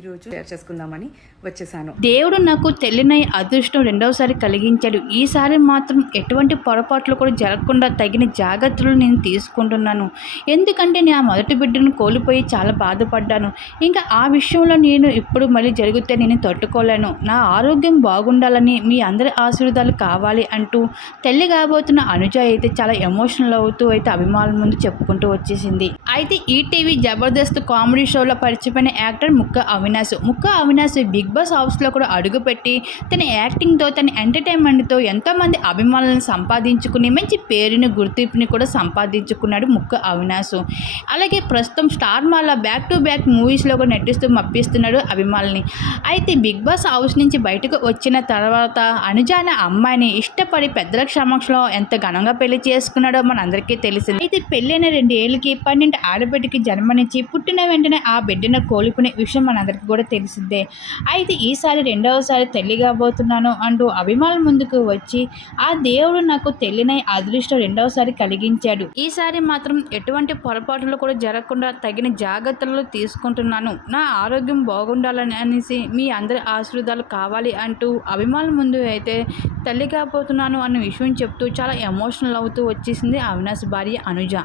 ఈరోజు షేర్ చేసుకుందామని వచ్చేసాను. దేవుడు నాకు తెలియని అదృష్టం రెండవసారి కలిగించాడు. ఈసారి మాత్రం ఎటువంటి పొరపాట్లు కూడా జరగకుండా తగిన జాగ్రత్తలు నేను తీసుకుంటున్నాను. ఎందుకంటే నేను ఆ మొదటి బిడ్డను కోల్పోయి చాలా బాధపడ్డాను. ఇంకా ఆ విషయంలో నేను ఇప్పుడు మళ్ళీ జరిగితే నేను తట్టుకోలేను. నా ఆరోగ్యం బాగుండాలని మీ అందరి ఆశీర్వాదాలు కావాలి అంటూ తల్లి కాబోతున్న అనుజ అయితే చాలా ఎమోషనల్ అవుతూ అయితే అభిమానుల ముందు చెప్పుకుంటూ వచ్చేసింది. అయితే ఈటీవీ జబర్దస్త్ కామెడీ షోలో పరిచయమైన యాక్టర్ ముక్క అవినాష్. ముక్క అవినాష్ బిగ్ బాస్ హౌస్లో కూడా అడుగుపెట్టి తన యాక్టింగ్తో తన ఎంటర్టైన్మెంట్తో ఎంతోమంది అభిమానులను సంపాదించుకుని మంచి పేరుని గుర్తింపుని కూడా సంపాదించుకున్నాడు ముక్క అవినాష్. అలాగే ప్రస్తుతం స్టార్ మాల బ్యాక్ టు బ్యాక్ మూవీస్లో కూడా నటిస్తూ మప్పిస్తున్నాడు అభిమానుల్ని. అయితే బిగ్ బాస్ హౌస్ నుంచి బయటకు వచ్చిన తర్వాత అనుజ అనే అమ్మాయిని ఇష్టపడి పెద్దల సమక్షంలో ఎంత ఘనంగా పెళ్ళి చేసుకున్నాడో మనందరికీ తెలిసింది. అయితే పెళ్ళైన రెండు ఏళ్ళకి పన్నెండు ఆడబిడ్డకి జన్మనిచ్చి పుట్టిన వెంటనే ఆ బిడ్డను కోలుకునే విషయం మనందరికీ కూడా తెలిసిందే అయితే ఈసారి రెండవసారి తల్లి కాబోతున్నాను అంటూ అభిమానుల ముందుకు వచ్చి ఆ దేవుడు నాకు తెలియని అదృష్టం రెండవసారి కలిగించాడు. ఈసారి మాత్రం ఎటువంటి పొరపాట్లు కూడా జరగకుండా తగిన జాగ్రత్తలు తీసుకుంటున్నాను. నా ఆరోగ్యం బాగుండాలని అనేసి మీ అందరి ఆశీర్వాదాలు కావాలి అంటూ అభిమానుల ముందు అయితే తల్లి కాబోతున్నాను అన్న విషయం చెప్తూ చాలా ఎమోషనల్ అవుతూ వచ్చేసింది అవినాష్ భార్య అనుజ.